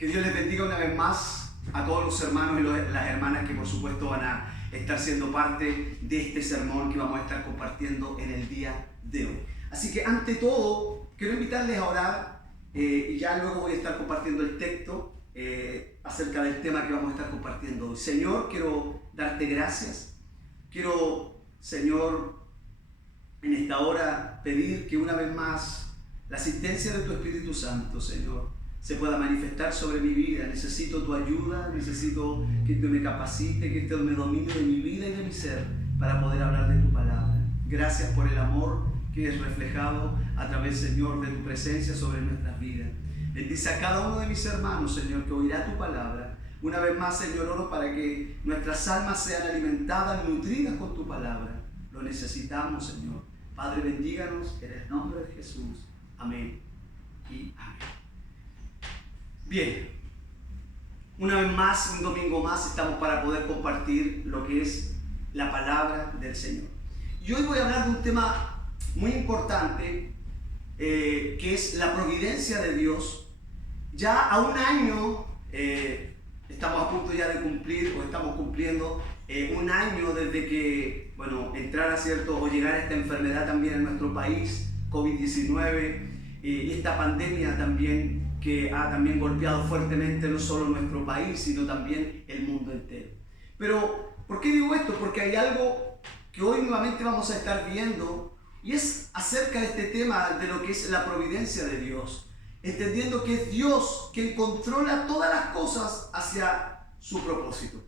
Que Dios les bendiga una vez más a todos los hermanos y las hermanas que por supuesto van a estar siendo parte de este sermón que vamos a estar compartiendo en el día de hoy. Así que ante todo, quiero invitarles a orar y ya luego voy a estar compartiendo el texto acerca del tema que vamos a estar compartiendo hoy. Señor, quiero darte gracias. Quiero, Señor, en esta hora pedir que una vez más la asistencia de tu Espíritu Santo, Señor, se pueda manifestar sobre mi vida. Necesito tu ayuda, necesito que tú me capacites, que tú me domine de mi vida y de mi ser para poder hablar de tu palabra. Gracias por el amor que es reflejado a través, Señor, de tu presencia sobre nuestras vidas. Bendice a cada uno de mis hermanos, Señor, que oirá tu palabra. Una vez más, Señor, oro para que nuestras almas sean alimentadas, nutridas con tu palabra. Lo necesitamos, Señor. Padre, bendíganos en el nombre de Jesús. Amén y amén. Bien, una vez más, un domingo más, estamos para poder compartir lo que es la palabra del Señor. Y hoy voy a hablar de un tema muy importante, que es la providencia de Dios. Ya a un año, estamos a punto ya de cumplir, o estamos cumpliendo un año desde que, entrara, ¿cierto?, o llegara esta enfermedad también en nuestro país, COVID-19, y esta pandemia también, que ha también golpeado fuertemente no solo nuestro país, sino también el mundo entero. Pero, ¿por qué digo esto? Porque hay algo que hoy nuevamente vamos a estar viendo, y es acerca de este tema de lo que es la providencia de Dios, entendiendo que es Dios quien controla todas las cosas hacia su propósito.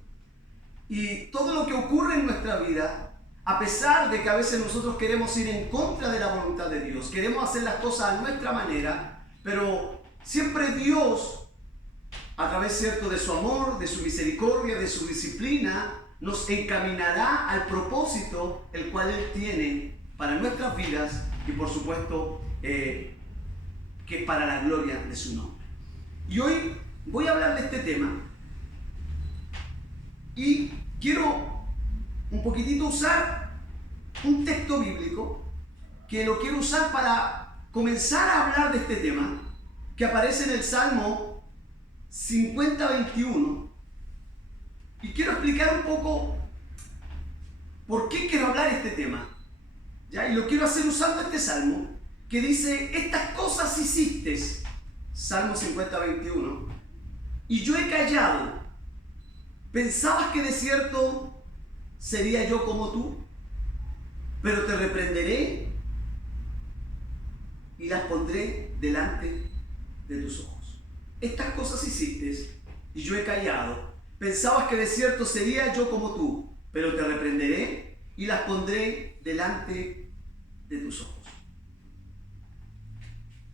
Y todo lo que ocurre en nuestra vida, a pesar de que a veces nosotros queremos ir en contra de la voluntad de Dios, queremos hacer las cosas a nuestra manera, pero siempre Dios, a través, ¿cierto?, de su amor, de su misericordia, de su disciplina, nos encaminará al propósito el cual Él tiene para nuestras vidas y, por supuesto, que es para la gloria de su nombre. Y hoy voy a hablar de este tema y quiero un poquitito usar un texto bíblico que lo quiero usar para comenzar a hablar de este tema, que aparece en el Salmo 50:21, y quiero explicar un poco por qué quiero hablar de este tema, ¿ya? Y lo quiero hacer usando este Salmo, que dice: estas cosas hiciste, Salmo 50:21, y yo he callado. ¿Pensabas que de cierto sería yo como tú? Pero te reprenderé y las pondré delante de tus ojos. Estas cosas hiciste y yo he callado. Pensabas que de cierto sería yo como tú, pero te reprenderé y las pondré delante de tus ojos.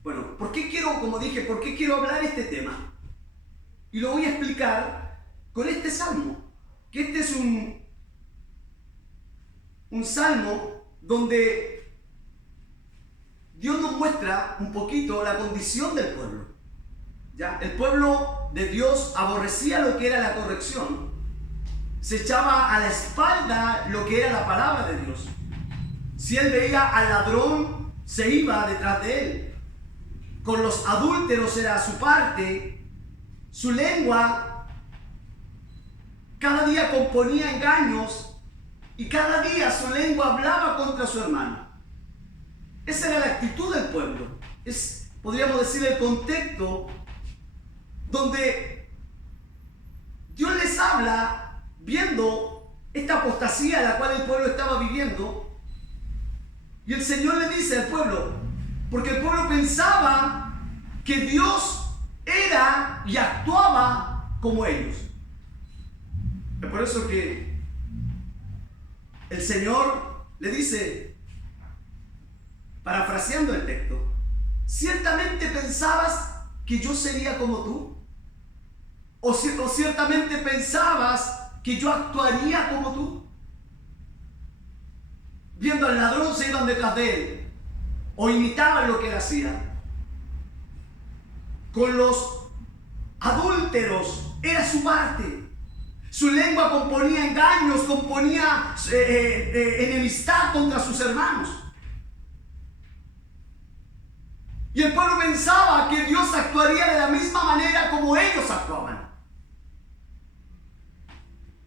Bueno, ¿por qué quiero hablar de este tema? Y lo voy a explicar con este salmo, que este es un salmo donde Dios nos muestra un poquito la condición del pueblo. ¿Ya? El pueblo de Dios aborrecía lo que era la corrección, se echaba a la espalda lo que era la palabra de Dios. Si él veía al ladrón, se iba detrás de él. Con los adúlteros era su parte. Su lengua cada día componía engaños y cada día su lengua hablaba contra su hermano. Esa era la actitud del pueblo. Es, podríamos decir, el contexto donde Dios les habla viendo esta apostasía a la cual el pueblo estaba viviendo, y el Señor le dice al pueblo, porque el pueblo pensaba que Dios era y actuaba como ellos. Es por eso que el Señor le dice, parafraseando el texto: ¿ciertamente pensabas que yo sería como tú? ¿O ciertamente pensabas que yo actuaría como tú? Viendo al ladrón se iban detrás de él, o imitaban lo que él hacía. Con los adúlteros era su parte. Su lengua componía engaños, componía enemistad contra sus hermanos. Y el pueblo pensaba que Dios actuaría de la misma manera como ellos actuaban.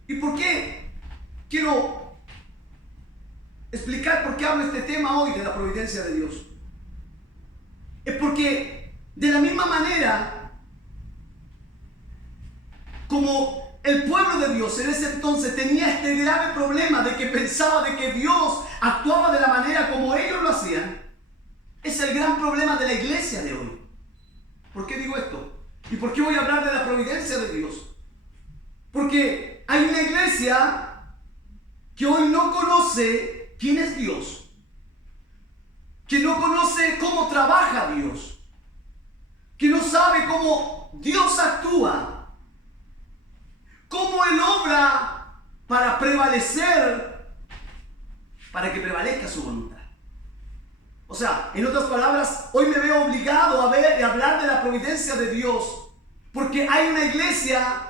¿Y por qué? Quiero explicar por qué hablo este tema hoy de la providencia de Dios. Es porque de la misma manera como el pueblo de Dios en ese entonces tenía este grave problema de que pensaba de que Dios actuaba de la manera como ellos lo hacían, es el gran problema de la iglesia de hoy. ¿Por qué digo esto? ¿Y por qué voy a hablar de la providencia de Dios? Porque hay una iglesia que hoy no conoce quién es Dios, que no conoce cómo trabaja Dios, que no sabe cómo Dios actúa, cómo Él obra para prevalecer, para que prevalezca su voluntad. O sea, en otras palabras, hoy me veo obligado a hablar de la providencia de Dios, porque hay una iglesia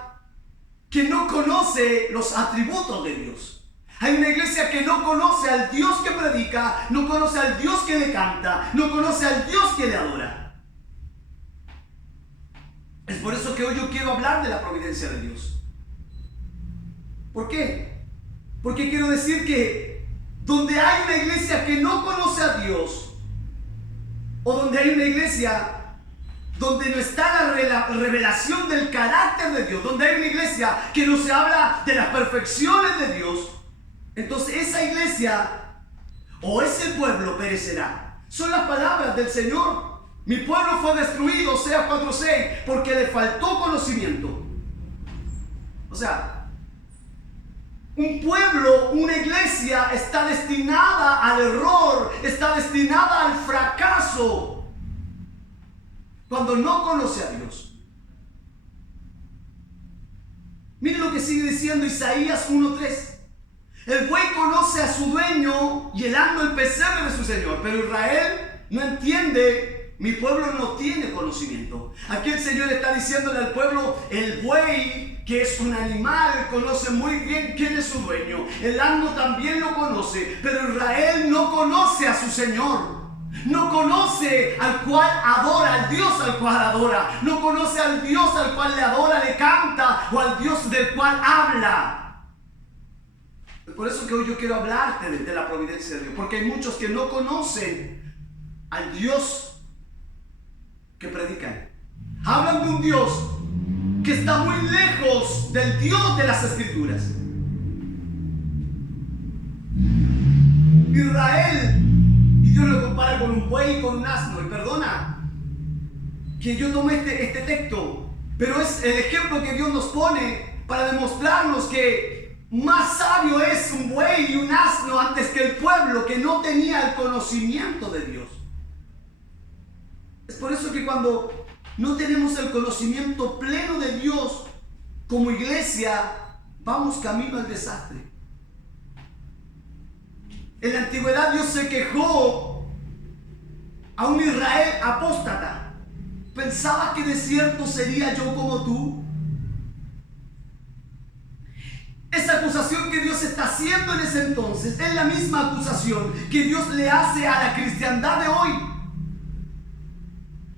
que no conoce los atributos de Dios. Hay una iglesia que no conoce al Dios que predica, no conoce al Dios que le canta, no conoce al Dios que le adora. Es por eso que hoy yo quiero hablar de la providencia de Dios. ¿Por qué? Porque quiero decir que donde hay una iglesia que no conoce a Dios, o donde hay una iglesia donde no está la revelación del carácter de Dios, donde hay una iglesia que no se habla de las perfecciones de Dios, entonces esa iglesia o ese pueblo perecerá. Son las palabras del Señor. Mi pueblo fue destruido, Oseas 4:6, porque le faltó conocimiento. O sea, un pueblo, una iglesia está destinada al error, está destinada al fracaso cuando no conoce a Dios. Miren lo que sigue diciendo Isaías 1:3. El buey conoce a su dueño y el asno el pesebre de su señor, pero Israel no entiende, mi pueblo no tiene conocimiento. Aquí el Señor está diciéndole al pueblo, el buey, que es un animal, conoce muy bien quién es su dueño. El asno también lo conoce, pero Israel no conoce a su Señor. No conoce al cual adora, al Dios al cual adora. No conoce al Dios al cual le adora, le canta, o al Dios del cual habla. Por eso que hoy yo quiero hablarte de la providencia de Dios, porque hay muchos que no conocen al Dios que predican. Hablan de un Dios que está muy lejos del Dios de las Escrituras. Israel, y Dios lo compara con un buey y con un asno, y perdona que yo tomé este texto, pero es el ejemplo que Dios nos pone para demostrarnos que más sabio es un buey y un asno antes que el pueblo que no tenía el conocimiento de Dios. Es por eso que cuando no tenemos el conocimiento pleno de Dios como iglesia, vamos camino al desastre. En la antigüedad Dios se quejó a un Israel apóstata. ¿Pensabas que de cierto sería yo como tú? Esa acusación que Dios está haciendo en ese entonces es la misma acusación que Dios le hace a la cristiandad de hoy.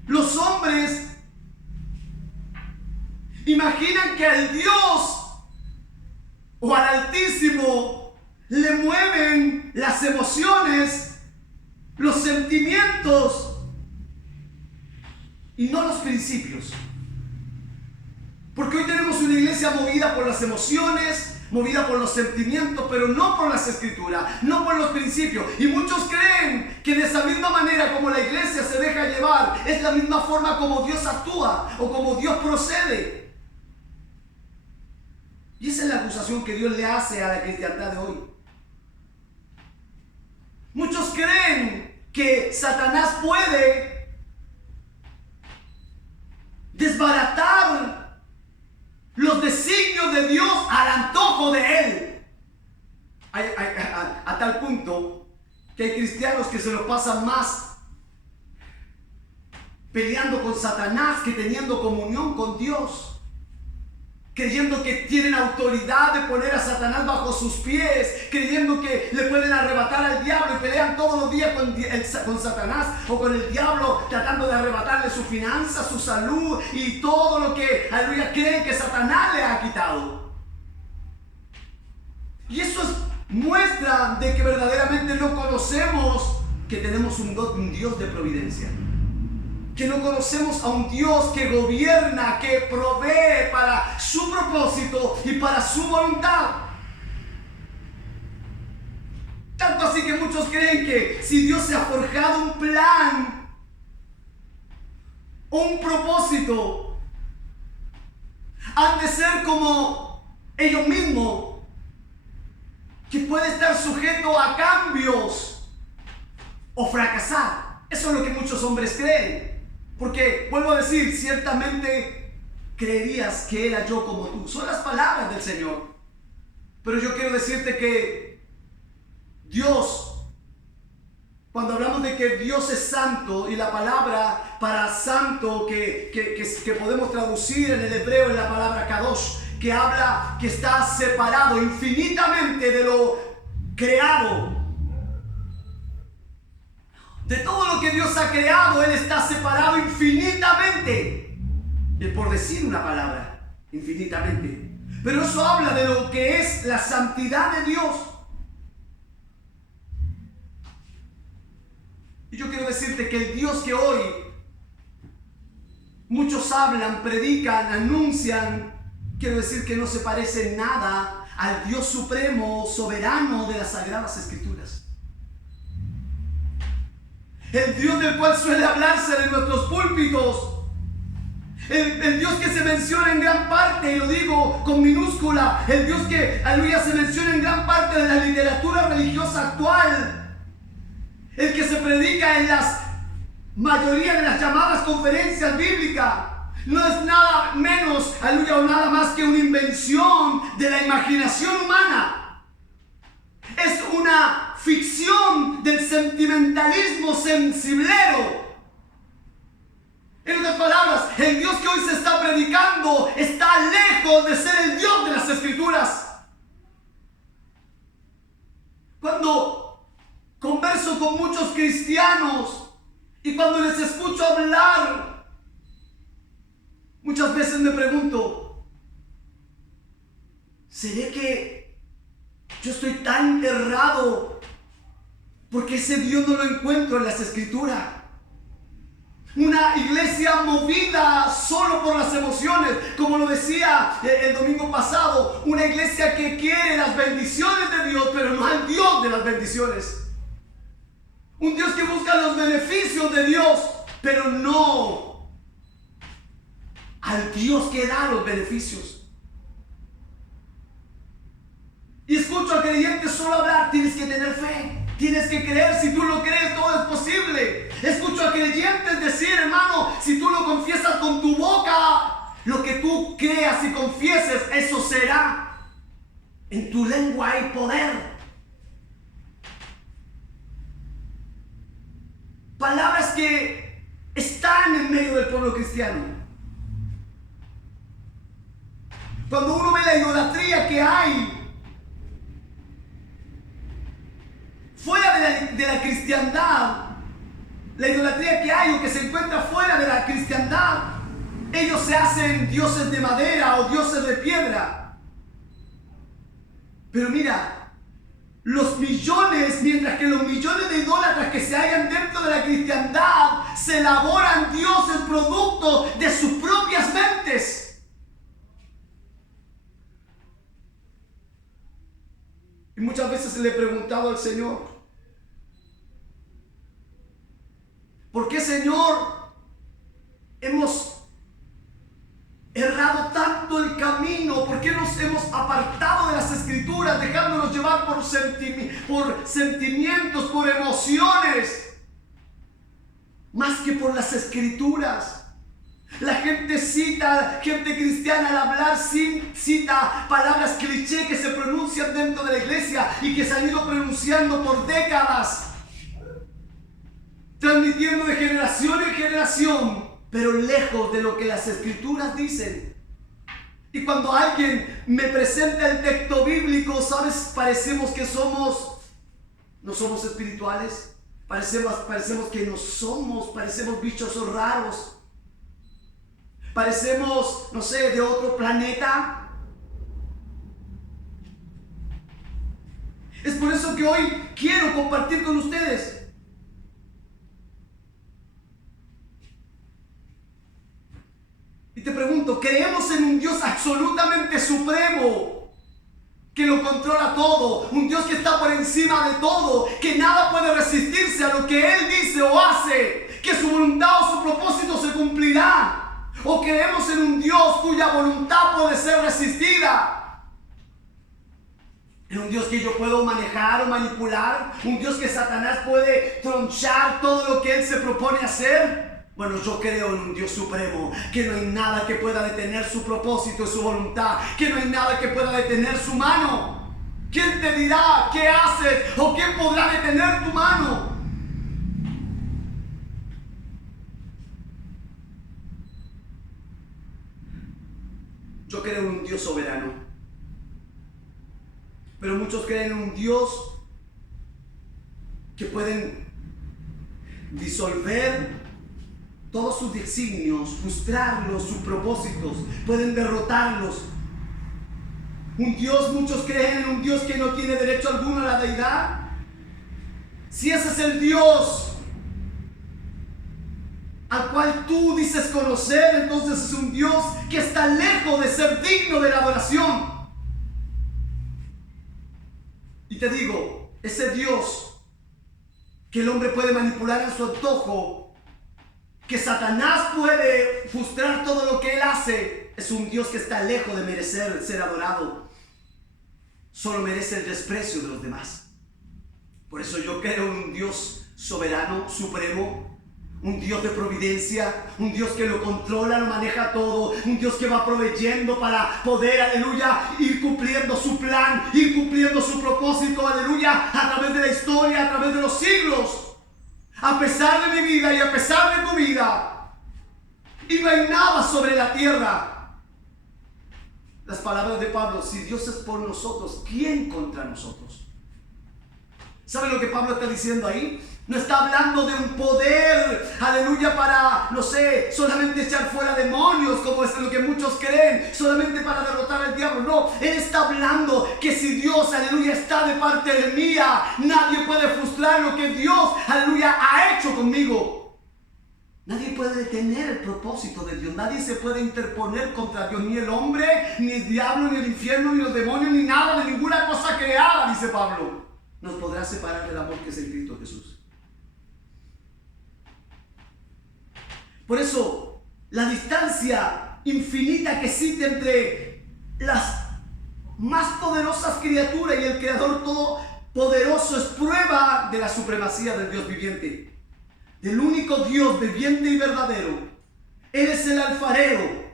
Los hombres imaginan que al Dios o al Altísimo le mueven las emociones, los sentimientos y no los principios. Porque hoy tenemos una iglesia movida por las emociones, movida por los sentimientos, pero no por las Escrituras, no por los principios. Y muchos creen que de esa misma manera como la iglesia se deja llevar, es la misma forma como Dios actúa o como Dios procede. Y esa es la acusación que Dios le hace a la cristiandad de hoy. Muchos creen que Satanás puede desbaratar los designios de Dios al antojo de Él. A tal punto que hay cristianos que se lo pasan más peleando con Satanás que teniendo comunión con Dios. creyendo que tienen autoridad de poner a Satanás bajo sus pies, creyendo que le pueden arrebatar al diablo y pelean todos los días con Satanás o con el diablo, tratando de arrebatarle su finanza, su salud y todo lo que, aleluya, creen que Satanás le ha quitado. Y eso es muestra de que verdaderamente no conocemos que tenemos un Dios de providencia. Que no conocemos a un Dios que gobierna, que provee para su propósito y para su voluntad. Tanto así que muchos creen que si Dios se ha forjado un plan o un propósito, han de ser como ellos mismos, que puede estar sujeto a cambios o fracasar. Eso es lo que muchos hombres creen. Porque, vuelvo a decir, ciertamente creerías que era yo como tú. Son las palabras del Señor. Pero yo quiero decirte que Dios, cuando hablamos de que Dios es santo, y la palabra para santo que podemos traducir en el hebreo es la palabra kadosh, que habla que está separado infinitamente de lo creado. De todo lo que Dios ha creado, Él está separado infinitamente. Y por decir una palabra, infinitamente. Pero eso habla de lo que es la santidad de Dios. Y yo quiero decirte que el Dios que hoy muchos hablan, predican, anuncian, quiero decir que no se parece en nada al Dios supremo, soberano de las Sagradas Escrituras. El Dios del cual suele hablarse en nuestros púlpitos. El Dios que se menciona en gran parte, y lo digo con minúscula, el Dios que, aleluya, se menciona en gran parte de la literatura religiosa actual. El que se predica en la mayoría de las llamadas conferencias bíblicas. No es nada menos, aleluya, o nada más que una invención de la imaginación humana. Es una ficción del sentimentalismo sensiblero. En otras palabras, el Dios que hoy se está predicando está lejos de ser el Dios de las Escrituras. Cuando converso con muchos cristianos y cuando les escucho hablar, muchas veces me pregunto, ¿seré que yo estoy tan errado porque ese Dios no lo encuentro en las Escrituras? Una iglesia movida solo por las emociones, como lo decía el domingo pasado, una iglesia que quiere las bendiciones de Dios, pero no al Dios de las bendiciones. Un Dios que busca los beneficios de Dios, pero no al Dios que da los beneficios. Y escucho a creyentes solo hablar, tienes que tener fe. Tienes que creer, si tú lo crees todo es posible. Escucho a creyentes decir, hermano, si tú lo confiesas con tu boca, lo que tú creas y confieses, eso será. En tu lengua hay poder. Palabras que están en medio del pueblo cristiano. Cuando uno ve la idolatría que hay fuera de la cristiandad, la idolatría que hay o que se encuentra fuera de la cristiandad, ellos se hacen dioses de madera o dioses de piedra. Pero mira, los millones, mientras que los millones de idólatras que se hallan dentro de la cristiandad se elaboran dioses producto de sus propias mentes. Y muchas veces le he preguntado al Señor, ¿por qué, Señor, hemos errado tanto el camino? ¿Por qué nos hemos apartado de las Escrituras, dejándonos llevar por sentimientos, por emociones, más que por las Escrituras? La gente cristiana al hablar cita palabras cliché que se pronuncian dentro de la iglesia y que se han ido pronunciando por décadas, transmitiendo de generación en generación, pero lejos de lo que las Escrituras dicen. Y cuando alguien me presenta el texto bíblico, ¿sabes? Parecemos que no somos espirituales. Parecemos que no somos, parecemos bichos raros. Parecemos, no sé, de otro planeta. Es por eso que hoy quiero compartir con ustedes. Y te pregunto, ¿creemos en un Dios absolutamente supremo, que lo controla todo? Un Dios que está por encima de todo, que nada puede resistirse a lo que Él dice o hace, que su voluntad o su propósito se cumplirá. ¿O creemos en un Dios cuya voluntad puede ser resistida? ¿En un Dios que yo puedo manejar o manipular? ¿Un Dios que Satanás puede tronchar todo lo que Él se propone hacer? Bueno, yo creo en un Dios supremo, que no hay nada que pueda detener su propósito y su voluntad, que no hay nada que pueda detener su mano. ¿Quién te dirá qué haces o quién podrá detener tu mano? Yo creo en un Dios soberano, pero muchos creen en un Dios que pueden disolver todos sus designios, frustrarlos, sus propósitos, pueden derrotarlos. Muchos creen en un Dios que no tiene derecho alguno a la deidad. Si ese es el Dios al cual tú dices conocer, entonces es un Dios que está lejos de ser digno de la adoración. Y te digo, ese Dios que el hombre puede manipular en su antojo, que Satanás puede frustrar todo lo que Él hace, es un Dios que está lejos de merecer ser adorado. Solo merece el desprecio de los demás. Por eso yo creo en un Dios soberano, supremo, un Dios de providencia, un Dios que lo controla, lo maneja todo, un Dios que va proveyendo para poder, aleluya, ir cumpliendo su plan, ir cumpliendo su propósito, aleluya, a través de la historia, a través de los siglos. A pesar de mi vida y a pesar de tu vida, y no hay nada sobre la tierra. Las palabras de Pablo: si Dios es por nosotros, ¿quién contra nosotros? ¿Sabe lo que Pablo está diciendo ahí? No está hablando de un poder, aleluya, para, no sé, solamente echar fuera demonios, como es lo que muchos creen, solamente para derrotar al diablo. No, Él está hablando que si Dios, aleluya, está de parte de mía, nadie puede frustrar lo que Dios, aleluya, ha hecho conmigo. Nadie puede detener el propósito de Dios. Nadie se puede interponer contra Dios. Ni el hombre, ni el diablo, ni el infierno, ni los demonios, ni nada, de ninguna cosa creada, dice Pablo, nos podrá separar del amor que es en Cristo Jesús. Por eso, la distancia infinita que existe entre las más poderosas criaturas y el Creador Todopoderoso es prueba de la supremacía del Dios viviente, del único Dios viviente y verdadero. Él es el alfarero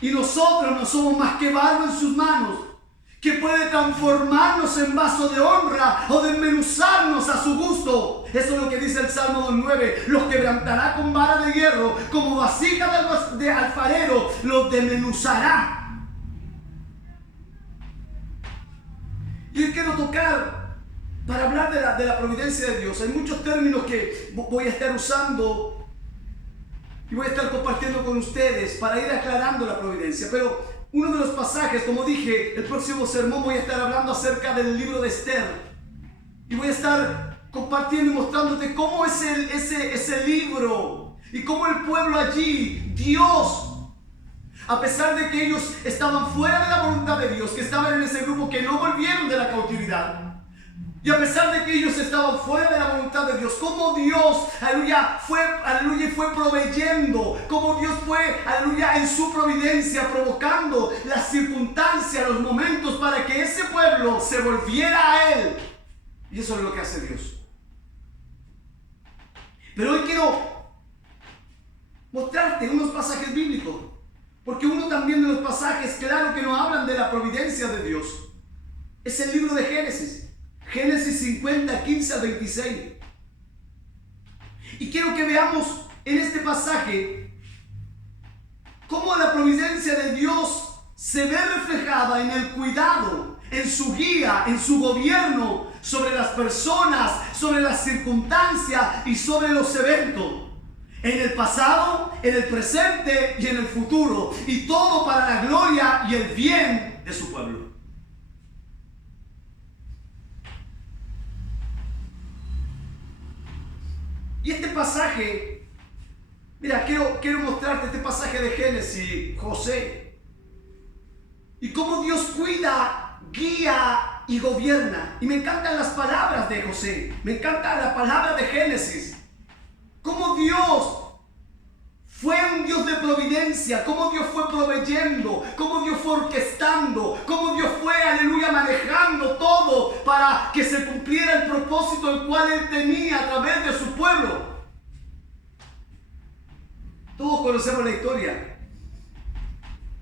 y nosotros no somos más que barro en sus manos, que puede transformarnos en vaso de honra o desmenuzarnos a su gusto. Eso es lo que dice el Salmo 2:9. Los quebrantará con vara de hierro, como vasija de alfarero los desmenuzará. Y quiero tocar, para hablar de la providencia de Dios, hay muchos términos que voy a estar usando y voy a estar compartiendo con ustedes para ir aclarando la providencia. Pero uno de los pasajes, como dije, el próximo sermón voy a estar hablando acerca del libro de Esther. Y voy a estar compartiendo y mostrándote cómo es ese libro y cómo el pueblo allí, Dios, a pesar de que ellos estaban fuera de la voluntad de Dios, que estaban en ese grupo que no volvieron de la cautividad, y a pesar de que ellos estaban fuera de la voluntad de Dios, cómo Dios, aleluya, fue proveyendo, cómo Dios fue, aleluya, en su providencia, provocando las circunstancias, los momentos para que ese pueblo se volviera a Él. Y eso es lo que hace Dios. Pero hoy quiero mostrarte unos pasajes bíblicos, porque uno también de los pasajes, claro, que nos hablan de la providencia de Dios, es el libro de Génesis. Génesis 50, 15 al 26. Y quiero que veamos en este pasaje cómo la providencia de Dios se ve reflejada en el cuidado, en su guía, en su gobierno sobre las personas, sobre las circunstancias y sobre los eventos. En el pasado, en el presente y en el futuro. Y todo para la gloria y el bien de su pueblo. Y este pasaje, mira, quiero mostrarte este pasaje de Génesis, José. Y cómo Dios cuida, guía y gobierna. Y me encantan las palabras de José. Me encanta la palabra de Génesis. Cómo Dios fue un Dios de providencia, cómo Dios fue proveyendo, cómo Dios fue orquestando, cómo Dios fue, aleluya, manejando todo para que se cumpliera el propósito el cual Él tenía a través de su pueblo. Todos conocemos la historia.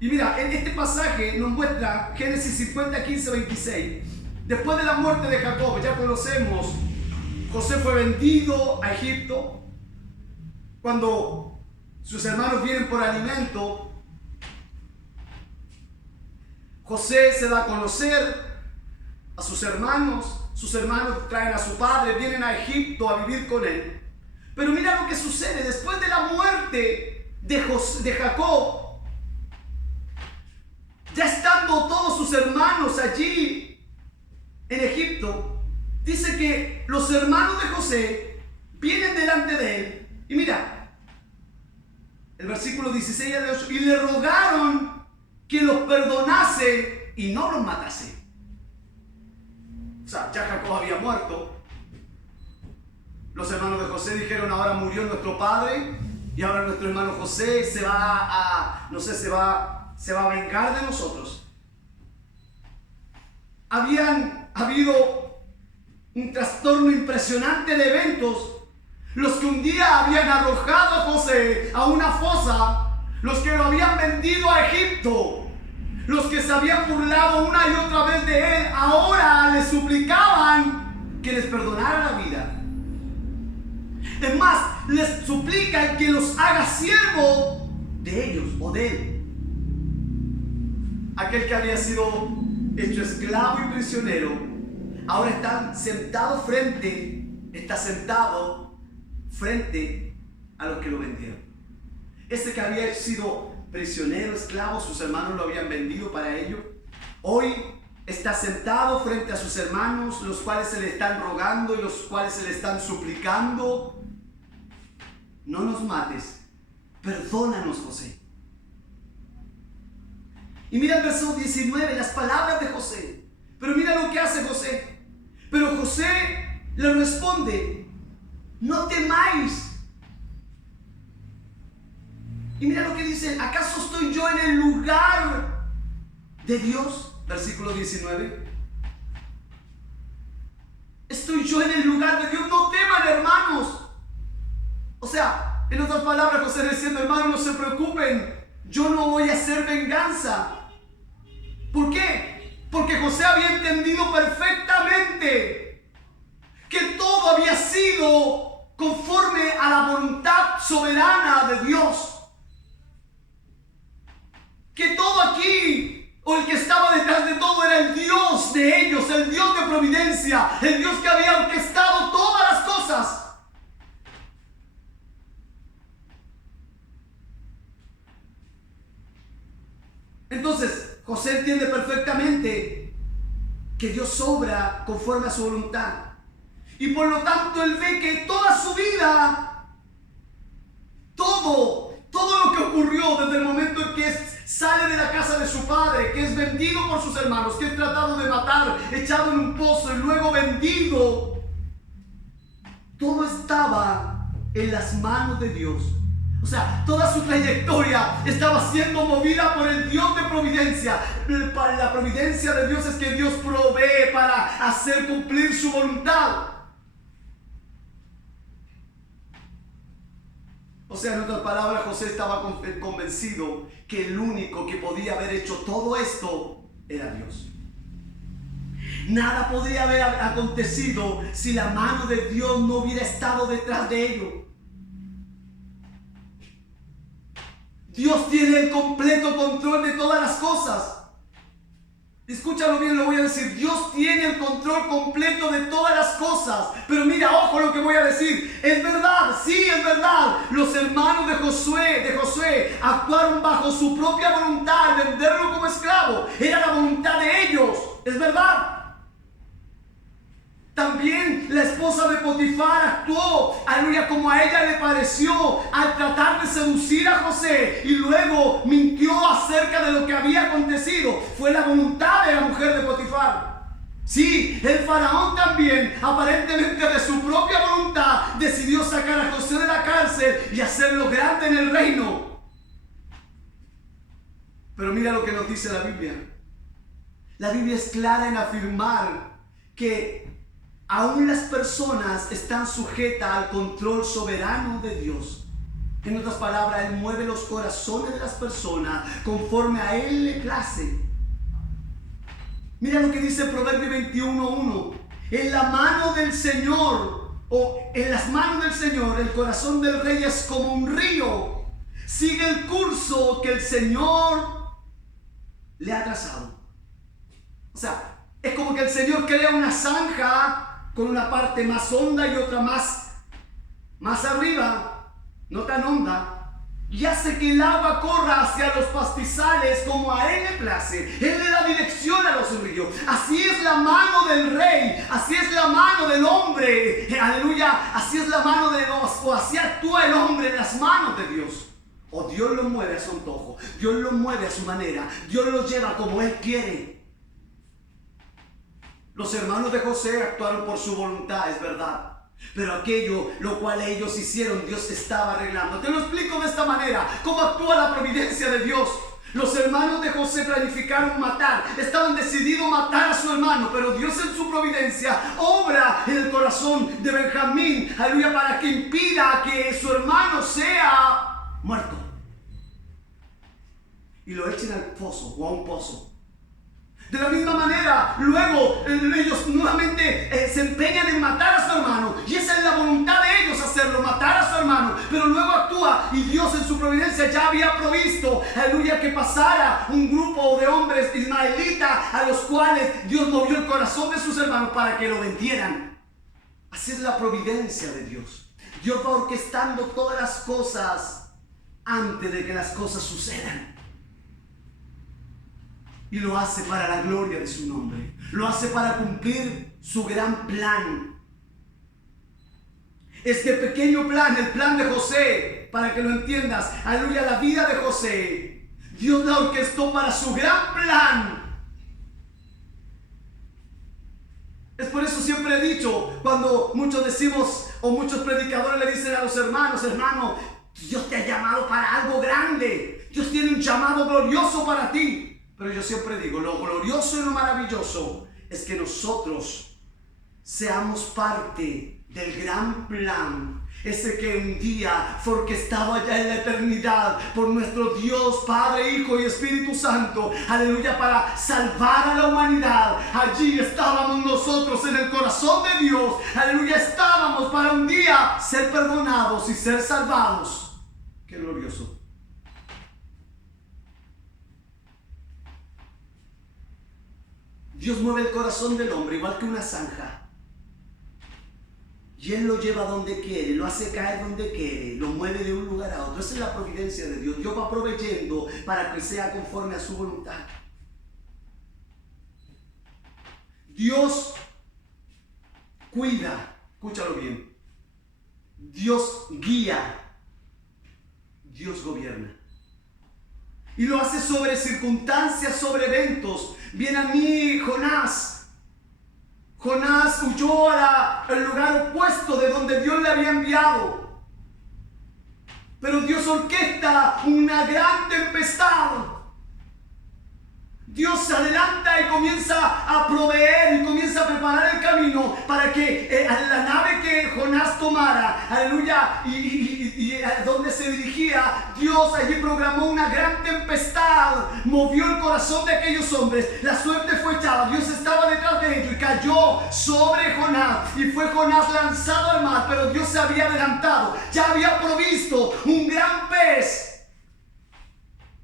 Y mira, en este pasaje nos muestra Génesis 50, 15, 26. Después de la muerte de Jacob, ya conocemos, José fue vendido a Egipto. Cuando sus hermanos vienen por alimento, José se da a conocer a sus hermanos traen a su padre, vienen a Egipto a vivir con él. Pero mira lo que sucede después de la muerte de Jacob, ya estando todos sus hermanos allí en Egipto, dice que los hermanos de José vienen delante de él y mira, el versículo 16 al 8, y le rogaron que los perdonase y no los matase. O sea, ya Jacob había muerto. Los hermanos de José dijeron, ahora murió nuestro padre y ahora nuestro hermano José se va a vengar de nosotros. Habían habido un trastorno impresionante de eventos. Los que un día habían arrojado a José a una fosa, los que lo habían vendido a Egipto, los que se habían burlado una y otra vez de él, ahora le suplicaban que les perdonara la vida. Es más, les suplican que los haga siervo de ellos o de él. Aquel que había sido hecho esclavo y prisionero, ahora está sentado frente a los que lo vendieron. Ese que había sido prisionero, esclavo, sus hermanos lo habían vendido para ello, hoy está sentado frente a sus hermanos, los cuales se le están rogando y los cuales se le están suplicando: no nos mates, perdónanos, José. Y mira el verso 19, las palabras de José. Pero mira lo que hace José. Pero José le responde: no temáis. Y mira lo que dice: ¿acaso estoy yo en el lugar de Dios? Versículo 19. Estoy yo en el lugar de Dios. No teman, hermanos. O sea, en otras palabras, José diciendo: hermanos, no se preocupen, yo no voy a hacer venganza. ¿Por qué? Porque José había entendido perfectamente que todo había sido conforme a la voluntad soberana de Dios. Que todo aquí, o el que estaba detrás de todo, era el Dios de ellos, el Dios de providencia, el Dios que había orquestado todas las cosas. Entonces, José entiende perfectamente que Dios obra conforme a su voluntad. Y por lo tanto, él ve que toda su vida, todo lo que ocurrió desde el momento en que sale de la casa de su padre, que es vendido por sus hermanos, que es tratado de matar, echado en un pozo y luego vendido, todo estaba en las manos de Dios. O sea, toda su trayectoria estaba siendo movida por el Dios de providencia. La providencia de Dios es que Dios provee para hacer cumplir su voluntad. O sea, en otras palabras, José estaba convencido que el único que podía haber hecho todo esto era Dios. Nada podría haber acontecido si la mano de Dios no hubiera estado detrás de ello. Dios tiene el completo control de todas las cosas. Escúchalo bien, lo voy a decir. Dios tiene el control completo de todas las cosas. Pero mira, ojo lo que voy a decir. Es verdad, sí es verdad. Los hermanos de Josué actuaron bajo su propia voluntad de venderlo como esclavo. Era la voluntad de ellos. Es verdad. También la esposa de Potifar actuó, aleluya, como a ella le pareció al tratar de seducir a José y luego mintió acerca de lo que había acontecido. Fue la voluntad de la mujer de Potifar. Sí, el faraón también, aparentemente de su propia voluntad, decidió sacar a José de la cárcel y hacerlo grande en el reino. Pero mira lo que nos dice la Biblia. La Biblia es clara en afirmar que aún las personas están sujetas al control soberano de Dios. En otras palabras, Él mueve los corazones de las personas conforme a Él le place. Mira lo que dice Proverbio 21:1. En la mano del Señor, o en las manos del Señor, el corazón del rey es como un río. Sigue el curso que el Señor le ha trazado. O sea, es como que el Señor crea una zanja con una parte más honda y otra más arriba, no tan honda, y hace que el agua corra hacia los pastizales como a Él le place. Él le da dirección a los ríos. Así es la mano del rey, así es la mano del hombre, aleluya, así es la mano de Dios, o así actúa el hombre en las manos de Dios. O Dios lo mueve a su antojo, Dios lo mueve a su manera, Dios lo lleva como Él quiere. Los hermanos de José actuaron por su voluntad, es verdad. Pero aquello lo cual ellos hicieron, Dios estaba arreglando. Te lo explico de esta manera. ¿Cómo actúa la providencia de Dios? Los hermanos de José planificaron matar. Estaban decididos a matar a su hermano. Pero Dios en su providencia obra en el corazón de Benjamín, aleluya, para que impida que su hermano sea muerto. Y lo echen al pozo o a un pozo. De la misma manera, luego ellos nuevamente se empeñan en matar a su hermano. Y esa es la voluntad de ellos, hacerlo, matar a su hermano. Pero luego actúa y Dios en su providencia ya había provisto, aleluya, que pasara un grupo de hombres ismaelitas a los cuales Dios movió el corazón de sus hermanos para que lo vendieran. Así es la providencia de Dios. Dios va orquestando todas las cosas antes de que las cosas sucedan. Y lo hace para la gloria de su nombre. Lo hace para cumplir su gran plan. Este pequeño plan, el plan de José, para que lo entiendas, aleluya, la vida de José, Dios la orquestó para su gran plan. Es por eso siempre he dicho, cuando muchos decimos, o muchos predicadores le dicen a los hermanos, hermano, Dios te ha llamado para algo grande. Dios tiene un llamado glorioso para ti. Pero yo siempre digo, lo glorioso y lo maravilloso es que nosotros seamos parte del gran plan. Ese que un día fue orquestado allá en la eternidad por nuestro Dios, Padre, Hijo y Espíritu Santo. Aleluya, para salvar a la humanidad. Allí estábamos nosotros en el corazón de Dios. Aleluya, estábamos para un día ser perdonados y ser salvados. Qué glorioso. Dios mueve el corazón del hombre igual que una zanja. Y Él lo lleva donde quiere, lo hace caer donde quiere, lo mueve de un lugar a otro. Esa es la providencia de Dios. Dios va proveyendo para que sea conforme a su voluntad. Dios cuida, escúchalo bien. Dios guía, Dios gobierna. Y lo hace sobre circunstancias, sobre eventos. Viene a mí Jonás. Jonás huyó al lugar opuesto de donde Dios le había enviado. Pero Dios orquesta una gran tempestad. Dios se adelanta y comienza a proveer y comienza a preparar el camino para que la nave que Jonás tomara, aleluya, y donde se dirigía, Dios allí programó una gran tempestad, movió el corazón de aquellos hombres, la suerte fue echada, Dios estaba detrás de ellos y cayó sobre Jonás y fue Jonás lanzado al mar, pero Dios se había adelantado, ya había provisto un gran pez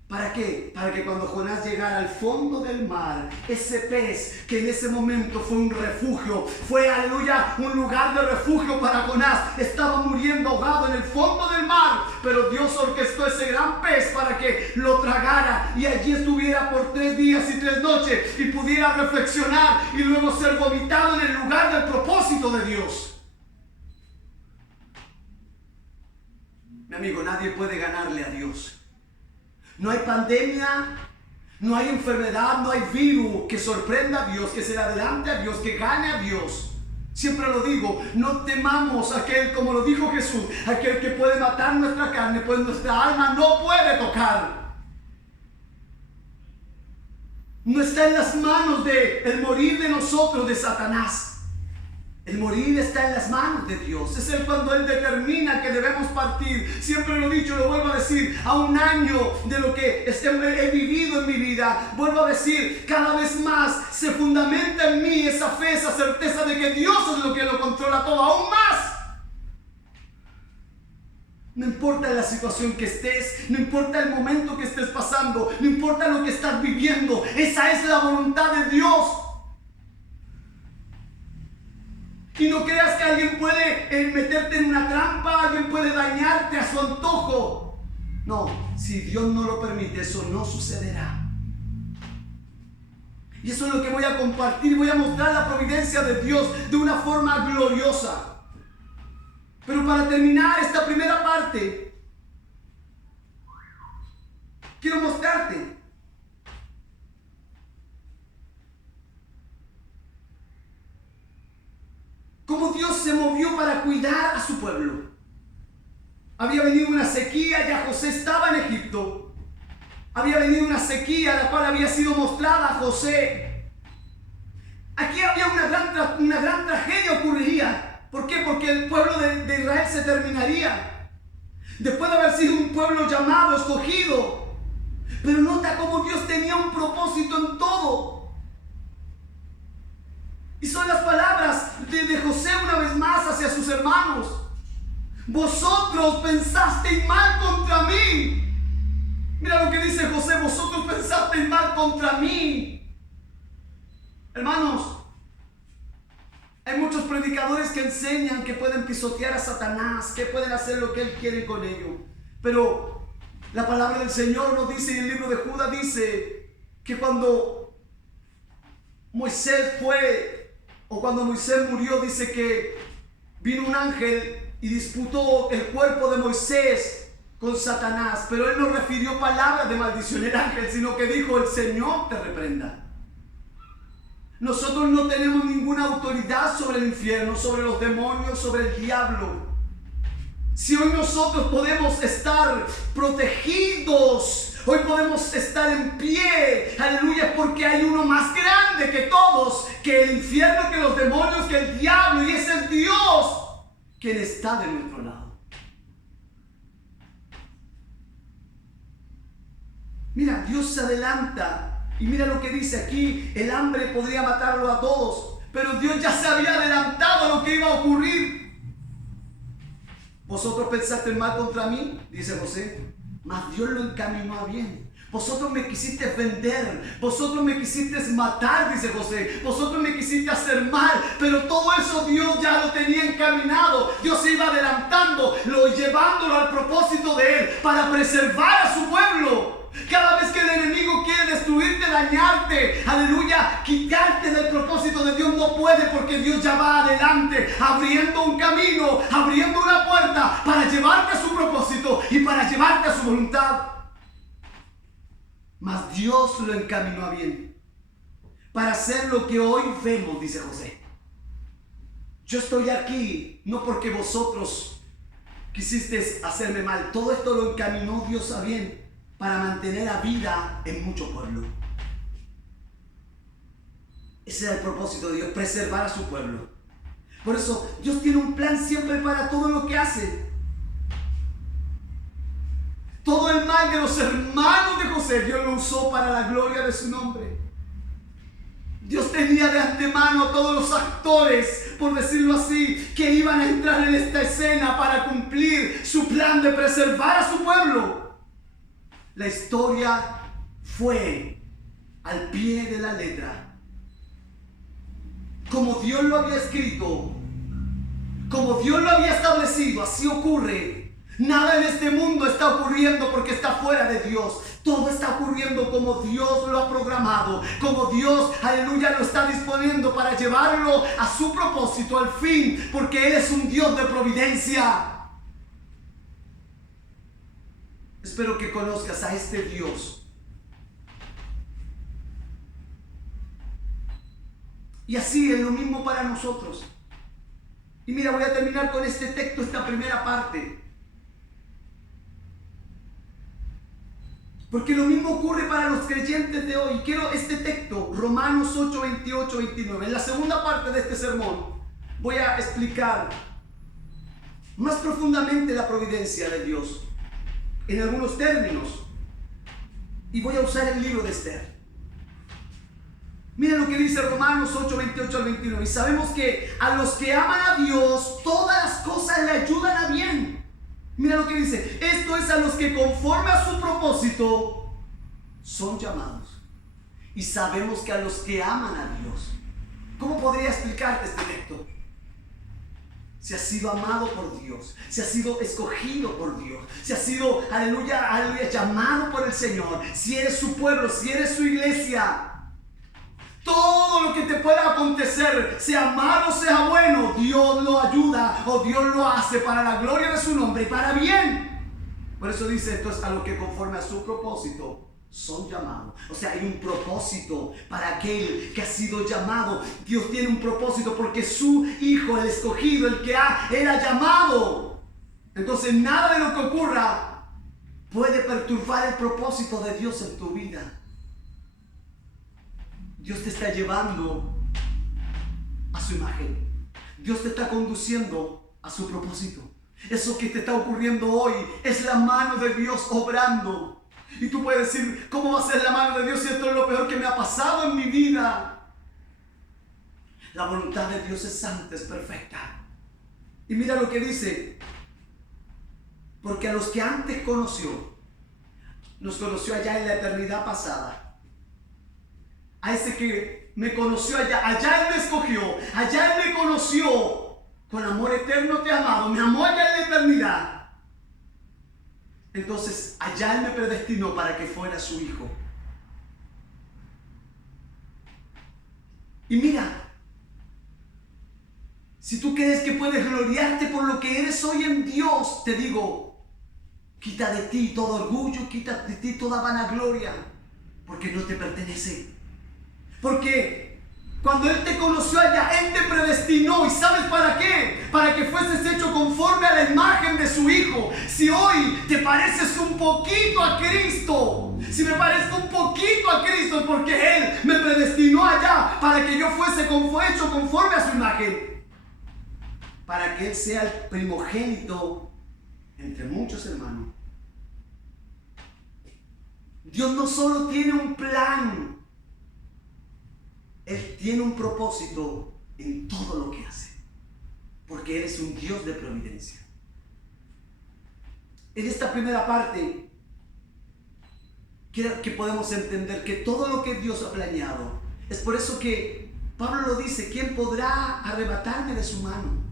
¿Para qué? Para que cuando Jonás llegara al fondo del mar, ese pez que en ese momento fue un refugio, fue, aleluya, un lugar de refugio para Jonás, estaba muriendo ahogado en el fondo del mar, pero Dios orquestó ese gran pez para que lo tragara y allí estuviera por 3 días y 3 noches y pudiera reflexionar y luego ser vomitado en el lugar del propósito de Dios. Mi amigo, nadie puede ganarle a Dios. No hay pandemia, no hay enfermedad, no hay virus que sorprenda a Dios, que se le adelante a Dios, que gane a Dios. Siempre lo digo, no temamos a aquel, como lo dijo Jesús, aquel que puede matar nuestra carne, pues nuestra alma no puede tocar. No está en las manos del morir de nosotros, de Satanás. El morir está en las manos de Dios. Es Él cuando Él determina que debemos partir. Siempre lo he dicho, lo vuelvo a decir. A 1 año de lo que he vivido en mi vida, vuelvo a decir, cada vez más se fundamenta en mí esa fe, esa certeza de que Dios es lo que lo controla todo, aún más. No importa la situación que estés, no importa el momento que estés pasando, no importa lo que estás viviendo, esa es la voluntad de Dios. Y no creas que alguien puede meterte en una trampa, alguien puede dañarte a su antojo. No, si Dios no lo permite, eso no sucederá. Y eso es lo que voy a compartir, voy a mostrar la providencia de Dios de una forma gloriosa. Pero para terminar esta primera parte, quiero mostrarte cómo Dios se movió para cuidar a su pueblo. Había venido una sequía, ya José estaba en Egipto. Había venido una sequía, la cual había sido mostrada a José. Aquí había una gran tragedia ocurriría. ¿Por qué? Porque el pueblo de Israel se terminaría. Después de haber sido un pueblo llamado, escogido. Pero nota cómo Dios tenía un propósito en todo. Y son las palabras de José una vez más hacia sus hermanos. Vosotros pensasteis mal contra mí. Mira lo que dice José, vosotros pensasteis mal contra mí. Hermanos, hay muchos predicadores que enseñan que pueden pisotear a Satanás, que pueden hacer lo que él quiere con ello. Pero la palabra del Señor nos dice, y el libro de Judas dice, que cuando Moisés murió, dice que vino un ángel y disputó el cuerpo de Moisés con Satanás. Pero él no refirió palabras de maldición el ángel, sino que dijo, el Señor te reprenda. Nosotros no tenemos ninguna autoridad sobre el infierno, sobre los demonios, sobre el diablo. Si hoy nosotros podemos estar protegidos, hoy podemos estar en pie, aleluya, porque hay uno más grande que todos, que el infierno, que los demonios, que el diablo, y ese es Dios, quien está de nuestro lado. Mira, Dios se adelanta. Y mira lo que dice aquí, el hambre podría matarlo a todos, pero Dios ya se había adelantado a lo que iba a ocurrir. Vosotros pensaste mal contra mí, dice José, mas Dios lo encaminó a bien. Vosotros me quisisteis vender, vosotros me quisisteis matar, dice José, vosotros me quisisteis hacer mal, pero todo eso Dios ya lo tenía encaminado. Dios se iba adelantando, llevándolo al propósito de Él, para preservar a su pueblo. Cada vez que el enemigo quiere destruirte, dañarte, aleluya, quitarte del propósito de Dios, no puede, porque Dios ya va adelante, abriendo un camino, abriendo una puerta para llevarte a su propósito y para llevarte a su voluntad. Mas Dios lo encaminó a bien, para hacer lo que hoy vemos, dice José. Yo estoy aquí no porque vosotros quisisteis hacerme mal, todo esto lo encaminó Dios a bien, para mantener a vida en mucho pueblo. Ese era el propósito de Dios, preservar a su pueblo. Por eso Dios tiene un plan siempre para todo lo que hace. Todo el mal de los hermanos de José, Dios lo usó para la gloria de su nombre. Dios tenía de antemano a todos los actores, por decirlo así, que iban a entrar en esta escena para cumplir su plan de preservar a su pueblo. la historia fue al pie de la letra. Como Dios lo había escrito, como Dios lo había establecido, así ocurre. Nada en este mundo está ocurriendo porque está fuera de Dios. Todo está ocurriendo como Dios lo ha programado, como Dios, aleluya, lo está disponiendo para llevarlo a su propósito, al fin, porque Él es un Dios de providencia. Espero que conozcas a este Dios. Y así es lo mismo para nosotros. Y mira, voy a terminar con este texto, esta primera parte. Porque lo mismo ocurre para los creyentes de hoy. Quiero este texto, Romanos 8, 28, 29. En la segunda parte de este sermón voy a explicar más profundamente la providencia de Dios en algunos términos. Y voy a usar el libro de Esther. Mira lo que dice Romanos 8, 28 al 29. Y sabemos que a los que aman a Dios, todas las cosas le ayudan a bien. Mira lo que dice. Esto es a los que conforme a su propósito son llamados. Y sabemos que a los que aman a Dios. ¿Cómo podría explicarte este texto? Si has sido amado por Dios, si has sido escogido por Dios, si has sido, aleluya, aleluya, llamado por el Señor, si eres su pueblo, si eres su iglesia. Todo lo que te pueda acontecer, sea malo o sea bueno, Dios lo ayuda o Dios lo hace para la gloria de su nombre y para bien. Por eso dice, esto es a lo que conforme a su propósito son llamados. O sea, hay un propósito para aquel que ha sido llamado. Dios tiene un propósito porque su hijo, el escogido, el que Él ha llamado. Entonces nada de lo que ocurra puede perturbar el propósito de Dios en tu vida. Dios te está llevando a su imagen. Dios te está conduciendo a su propósito. Eso que te está ocurriendo hoy es la mano de Dios obrando. Y tú puedes decir, ¿cómo va a ser la mano de Dios si esto es lo peor que me ha pasado en mi vida? La voluntad de Dios es santa, es perfecta. Y mira lo que dice. Porque a los que antes conoció, nos conoció allá en la eternidad pasada. A ese que me conoció allá Él me escogió, allá Él me conoció, con amor eterno te he amado, me amó allá en la eternidad. Entonces allá Él me predestinó para que fuera su hijo. Y mira, si tú crees que puedes gloriarte por lo que eres hoy en Dios, te digo, quita de ti todo orgullo, quita de ti toda vanagloria, porque no te pertenece. Porque cuando Él te conoció allá, Él te predestinó. ¿Y sabes para qué? Para que fueses hecho conforme a la imagen de su Hijo. Si hoy te pareces un poquito a Cristo, si me parezco un poquito a Cristo, es porque Él me predestinó allá para que yo fuese hecho conforme a su imagen. Para que Él sea el primogénito entre muchos hermanos. Dios no solo tiene un plan, Él tiene un propósito en todo lo que hace, porque Él es un Dios de providencia. En esta primera parte, quiero que podamos entender que todo lo que Dios ha planeado, es por eso que Pablo lo dice, ¿quién podrá arrebatarme de su mano?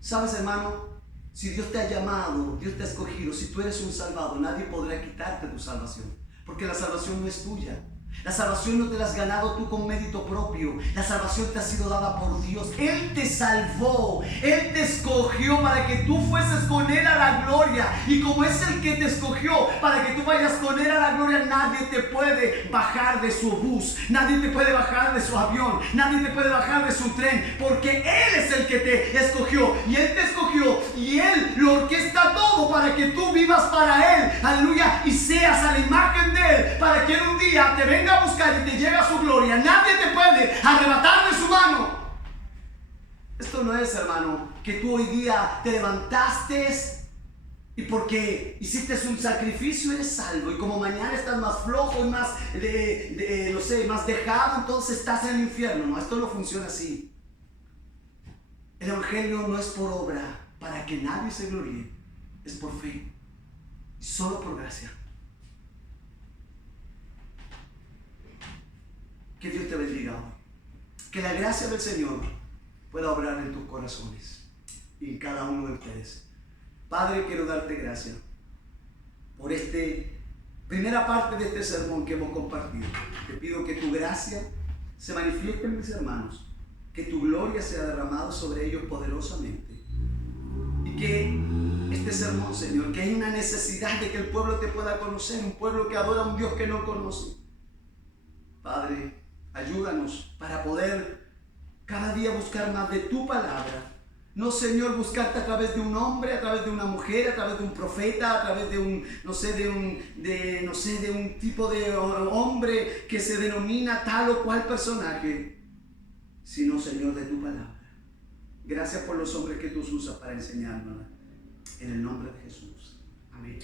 ¿Sabes, hermano? Si Dios te ha llamado, Dios te ha escogido, si tú eres un salvado, nadie podrá quitarte tu salvación, porque la salvación no es tuya. La salvación no te la has ganado tú con mérito propio. La salvación te ha sido dada por Dios. Él te salvó, Él te escogió para que tú fueses con Él a la gloria. Y como es el que te escogió para que tú vayas con Él a la gloria, nadie te puede bajar de su bus, nadie te puede bajar de su avión, nadie te puede bajar de su tren, porque Él es el que te escogió. Y Él te escogió y Él lo orquesta todo para que tú vivas para Él, aleluya, y seas a la imagen de Él, para que Él un día te venga a buscar y te lleve a su gloria. Nadie te puede arrebatar de su mano. Esto no es, hermano, que tú hoy día te levantaste y porque hiciste un sacrificio eres salvo, y como mañana estás más flojo y más no sé, más dejado, entonces estás en el infierno. No, esto no funciona así. El evangelio no es por obra para que nadie se gloríe, es por fe. Solo por gracia. Que Dios te bendiga hoy. Que la gracia del Señor pueda obrar en tus corazones y en cada uno de ustedes. Padre, quiero darte gracias por esta primera parte de este sermón que hemos compartido. Te pido que tu gracia se manifieste en mis hermanos, que tu gloria sea derramada sobre ellos poderosamente. Y que este sermón, Señor, que hay una necesidad de que el pueblo te pueda conocer, un pueblo que adora a un Dios que no conoce. Padre, ayúdanos para poder cada día buscar más de tu palabra. No, Señor, buscarte a través de un hombre, a través de una mujer, a través de un profeta, a través de un, de un tipo de hombre que se denomina tal o cual personaje, sino, Señor, de tu palabra. Gracias por los hombres que tú usas para enseñárnosla. En el nombre de Jesús. Amén.